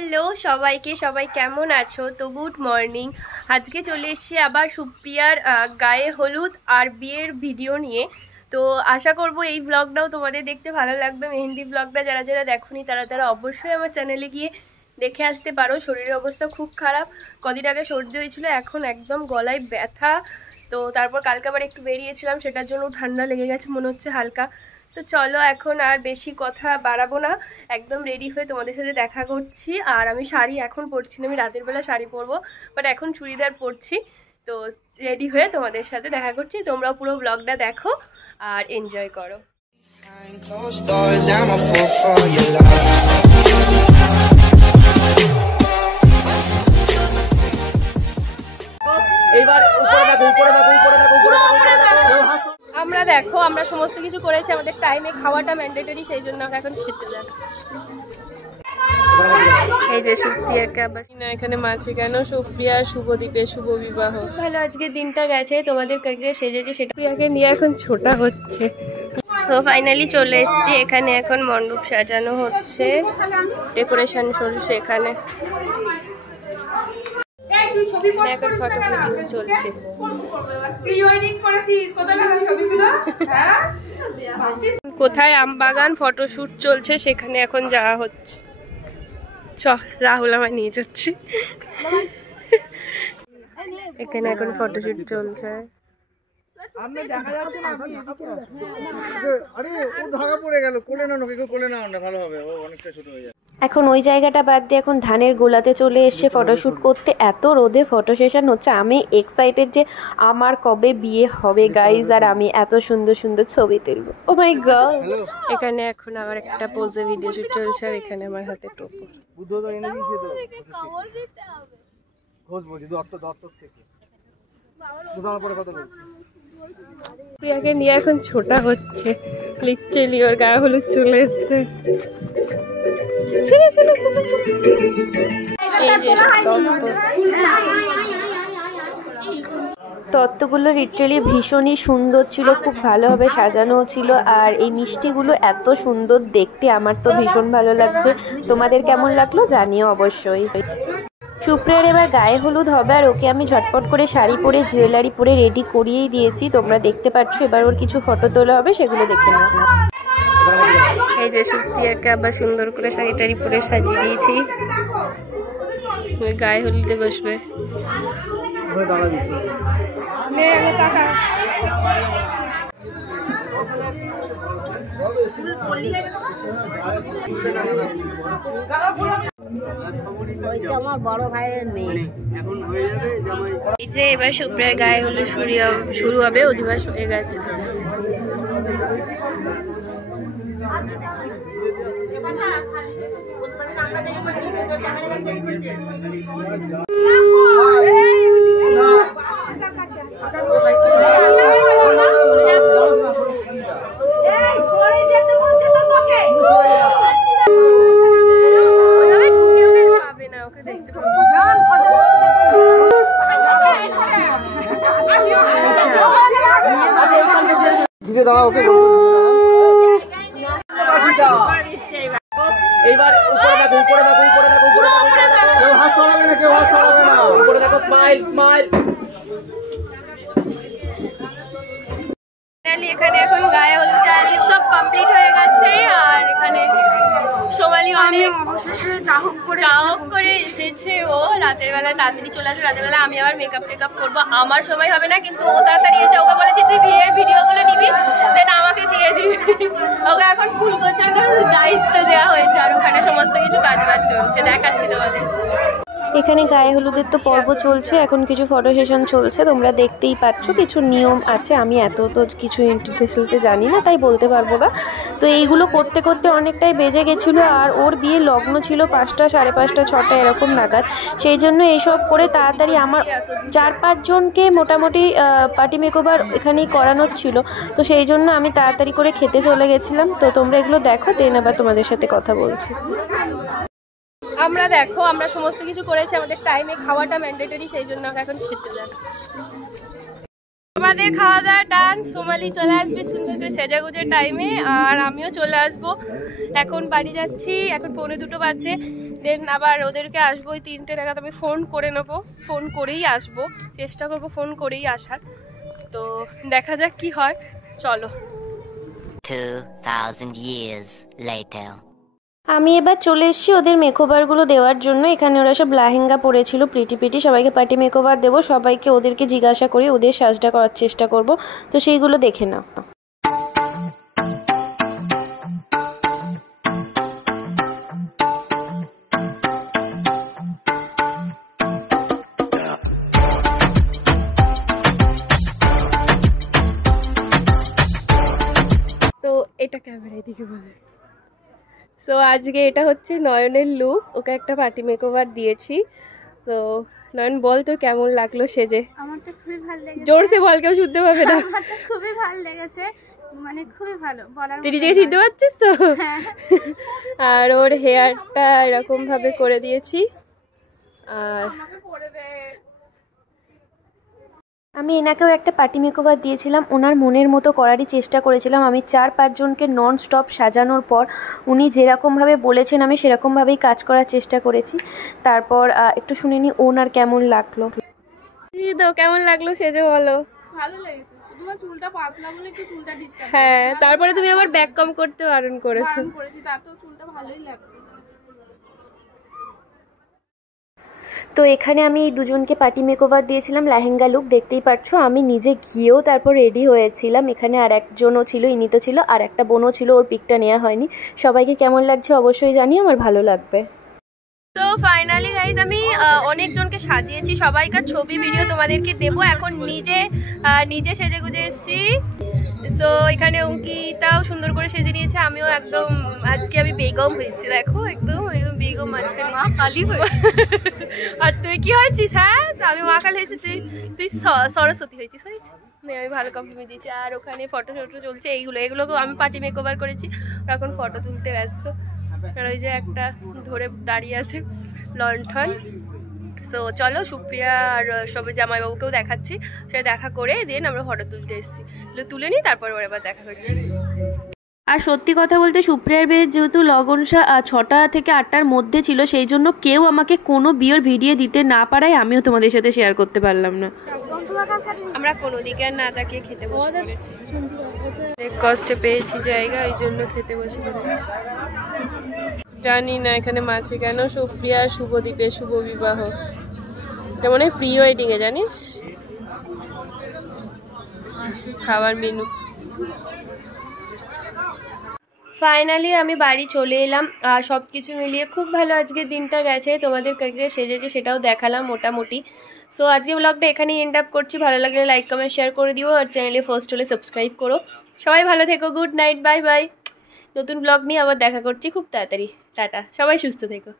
Hello সবাইকে, সবাই কেমন আছো? তো গুড মর্নিং। আজকে চলে এসেছি আবার সুপ্রিয়ার গায়ে হলুদ আর বিয়ের ভিডিও নিয়ে। তো আশা করব এই ব্লগটাও তোমাদের দেখতে ভালো লাগবে। মেহেন্দি ব্লগটা যারা যারা দেখোনি তারা অবশ্যই আমার চ্যানেলে গিয়ে দেখে আসতে পারো। শরীরের অবস্থা খুব খারাপ, কদিন আগে সর্দি হয়েছিল, এখন একদম গলায় ব্যথা। তো তারপর কালকে আবার একটু বেরিয়েছিলাম, সেটার জন্য ঠান্ডা লেগে গেছে মনে হচ্ছে হালকা। তো চলো এখন আর বেশি কথা বাড়াবো না, একদম রেডি হয়ে তোমাদের সাথে দেখা করছি। আর আমি শাড়ি এখন পরছি না, আমি রাতের বেলা শাড়ি পরবো, বাট এখন চুড়িদার পরছি। তো রেডি হয়ে তোমাদের সাথে দেখা করছি, তোমরাও পুরো ব্লগটা দেখো আর এনজয় করো। আমরা দেখো, আমরা সমস্ত কিছু করেছি, আমাদের টাইমে খাওয়াটা ম্যান্ডেটরি, সেই জন্য আমরা এখন খেতে যাচ্ছি। এই যে সুপ্রিয়াকে আবার না এখানে মাছি কেন, সুপ্রিয়া শুভদীপে শুভ বিবাহ। ভালো আজকে দিনটা গেছে, তোমাদের কাছে সেজেছে সেটা প্রিয়াকে নিয়ে এখন ছোটা হচ্ছে। তো ফাইনালি চলে এসেছি এখানে, এখন মণ্ডপ সাজানো হচ্ছে, ডেকোরেশন চলছে এখানে, এখন ফটো ভিডিও চলছে। কোথায় আমবাগান ফটোশুট চলছে, সেখানে এখন যাওয়া হচ্ছে। রাহুল আমায় নিয়ে যাচ্ছে, এখানে এখন ফটোশুট চলছে। এখন ওই জায়গাটা বাদ দিয়ে এখন ধানের গোলাতে চলে এসে ফটোশুট করতে। এত রোদে ফটো সেশন হচ্ছে, আমি এক্সাইটেড যে আমার কবে বিয়ে হবে গাইজ, আর আমি এত সুন্দর সুন্দর ছবি তুলবো। ও মাই গড, এখানে এখন আবার একটা পোজে ভিডিও শুট চলছে, আর এখানে আমার হাতে টোপো। প্রিয়াকে নিয়ে এখন ছোটা হচ্ছে, লিটারালি ওর গায়ে হলুদ চলে এসছে। তত্ত্বগুলো লিটারালি ভীষণই সুন্দর ছিল, খুব ভালোভাবে সাজানো ছিল। আর এই মিষ্টিগুলো এত সুন্দর দেখতে, আমার তো ভীষণ ভালো লাগছে। তোমাদের কেমন লাগলো জানিও অবশ্যই। সুপ্রিয়ার এবার গায়ে হলুদ হবে, আর ওকে আমি ঝটপট করে শাড়ি পরে জুয়েলারি পরে রেডি করিয়েই দিয়েছি, তোমরা দেখতে পাচ্ছ। এবার ওর কিছু ফটো তোলা হবে, সেগুলো দেখে নাও। এই যে সুপ্রিয়াকে আবার সুন্দর করে শাড়ি টাড়ি পরে সাজিয়ে দিয়েছি, গায়ে হলুদে বসবে। আমার বড় ভাইয়ের মেয়ে। এই যে এবার সুপ্রিয়ার গায়ে হলুদ শুরু হবে, অধিবাস হয়ে গেছে। এইবার উপরে দেখো, উপরে দেখো, উপরে দেখো, উপরে দেখো, কেউ হাত সরাবে না, কেউ হাত সরাবে না, উপরে দেখো, স্মাইল স্মাইল। এখানে এখন গায়ে হলুদ সব কমপ্লিট হয়ে গেছে, আর এখানে সোমালি অনেক অবশেষে চাহক করে এসেছে। ও রাতের বেলা তাড়াতাড়ি চলে আসবে, রাতের বেলা আমি আবার মেকআপ টেকআপ করবো, আমার সময় হবে না, কিন্তু ও তাড়াতাড়ি এসে ওকে বলেছি তুই বিয়ের ভিডিওগুলো নিবি, দেন আমাকে দিয়ে দিবি। ওকে এখন ফুল গোছানোর দায়িত্ব দেওয়া হয়েছে, আর ওখানে সমস্ত কিছু কাজবাজ চলছে, দেখাচ্ছি তোমাদের। এখানে গায়ে হলুদের তো পর্ব চলছে, এখন কিছু ফটো সেশন চলছে, তোমরা দেখতেই পাচ্ছ। কিছু নিয়ম আছে, আমি এত তো কিছু ডিটেলসে জানি না, তাই বলতে পারবো না। তো এইগুলো করতে করতে অনেকটাই বেজে গেছিলো, আর ওর বিয়ে লগ্ন ছিল 5টা, 5:30, 6টা এরকম নাগাদ। সেই জন্য এইসব করে তাড়াতাড়ি আমার 4-5 জনকে মোটামুটি পার্টি মেকওভার এখানেই করানোর ছিল, তো সেই জন্য আমি তাড়াতাড়ি করে খেতে চলে গেছিলাম। তো তোমরা এগুলো দেখো, দেন আবার তোমাদের সাথে কথা বলছি। আমরা দেখো, আমরা সমস্ত কিছু করেছি, আমাদের টাইমে খাওয়াটা ম্যান্ডেটরি, সেই জন্য আমরা এখন খেতে যাচ্ছি। আমাদের খাওয়া দাওয়া ডান। সোমালি চলে আসবে সুন্দর করে সেজাগুজের টাইমে, আর আমিও চলে আসবো। এখন বাড়ি যাচ্ছি, এখন 1:45 বাজছে। দেন আবার ওদেরকে আসবো ওই 3টে নাগাদ। আমি ফোন করে নেবো, ফোন করেই আসবো, চেষ্টা করবো ফোন করেই আসার। তো দেখা যাক কি হয়, চলো। 2000 years later. আমি এবার চলে এসেছি ওদের মেকওভারগুলো দেওয়ার জন্য। এখানে ওরা সব লেহেঙ্গা পরেছিল, প্রিটি সবাইকে পার্টি মেকওভার দেবো। সবাইকে ওদেরকে জিজ্ঞাসা করি, ওদের সাজটা করার চেষ্টা করব। তো সেইগুলো দেখে নাও। তো এটা ক্যামেরায় দিকে বলে। সো আজকে এটা হচ্ছে নয়নের লুক, ওকে একটা পার্টি মেকওভার দিয়েছি। তো নয়ন বল তোর কেমন লাগলো সেজে? আমার তো খুবই ভালো লেগেছে। জোরসে বল, কেউ শুনতে পাবে না। আমার তো খুবই ভালো লেগেছে, মানে খুবই ভালো বলার তুই নিজেকে চিনতে পারছিস তো? আর ওর হেয়ারটা এরকম ভাবে করে দিয়েছি। আর আমি এনাকেও একটা পার্টি মেকওভার দিয়েছিলাম, ওনার মনের মতো করারই চেষ্টা করেছিলাম। আমি 4-5 জনকে নন স্টপ সাজানোর পর উনি যেরকমভাবে বলেছেন আমি সেরকমভাবেই কাজ করার চেষ্টা করেছি। তারপর একটু শুনে নি ওনার কেমন লাগলো। কেমন লাগলো সেজে বলো? ভালো লেগেছে, শুধুমাত্র চুলটা পাতলা বলে একটু চুলটা ডিস্টার্ব। হ্যাঁ, তারপরে তুমি আবার ব্যাক কম করতে বারণ করেছো। করেছি, তাতেও চুলটা ভালোই লাগছে। তো এখানে আমি এই দুজনকে পার্টি মেকওভার দিয়েছিলাম, লেহেঙ্গা লুক দেখতেই পাচ্ছ। আমি নিজে গিয়েও তারপর রেডি হয়েছিলাম। এখানে আর একজনও ছিল, ইনি তো ছিল, আর একটা বোনও ছিল, ওর পিকটা নেওয়া হয়নি। সবাইকে কেমন লাগছে অবশ্যই জানি, আমার ভালো লাগবে। তো ফাইনালি গাইজ আমি অনেকজনকে সাজিয়েছি, সবাইকার ছবি ভিডিও তোমাদেরকে দেবো। এখন নিজে সেজে গুজে এসেছি। সো এখানে অঙ্কিতাও সুন্দর করে সেজে নিয়েছে, আমিও একদম আজকে আমি বেগম হয়েছি, দেখো একদম বেগম মাঝখানে। আর তুই কি হয়েছিস? হ্যাঁ, আমি মা কালী হয়েছি, তুই সরস্বতী হয়েছিস। আমি ভালো কমপ্লিমেন্ট দিয়েছি। আর ওখানে ফটো চলছে, এগুলোকে আমি পার্টি মেকওভার করেছি, ওরা এখন ফটো তুলতে ব্যস্ত। আর ওই যে একটা ধরে দাঁড়িয়ে আছে লণ্ঠন। সো চলো, সুপ্রিয়া আর সবাই জামাইবাবুকেও দেখাচ্ছি, সেটা দেখা করে দেন আমরা ফটো তুলতে এসেছি, তুলে নিই, তারপর ওর আবার দেখা করছি। আর সত্যি কথা বলতে সুপ্রিয়ার বিয়ে যেহেতু লগন 6টা থেকে 8টার মধ্যে ছিল, সেই জন্য কেউ আমাকে কোনো বিয়ের ভিডিও দিতে না পারায় আমিও তোমাদের সাথে শেয়ার করতে পারলাম না। আমরা কোনো দিকে আর না তাকিয়ে খেতে বসে কষ্টে পেয়েছি জায়গা, এই জন্য খেতে বসে পড়েছি। জানি না এখানে মাছি কেন। সুপ্রিয়া শুভদীপের শুভ বিবাহ, এটা মনে হয় প্রি ওয়েডিং এ, জানিস? খাবার মেনু। ফাইনালি আমি বাড়ি চলে এলাম, আর সব কিছু মিলিয়ে খুব ভালো আজকে দিনটা গেছে। তোমাদের কাছে সেজেছে সেটাও দেখালাম মোটামুটি। সো আজকে ব্লগটা এখানেই এন্ড আপ করছি। ভালো লাগলে লাইক কমেন্ট শেয়ার করে দিও, আর চ্যানেলে ফার্স্ট হলে সাবস্ক্রাইব করো। সবাই ভালো থেকো, গুড নাইট, বাই বাই। নতুন ব্লগ নিয়ে আবার দেখা করছি খুব তাড়াতাড়ি। টাটা, সবাই সুস্থ থেকো।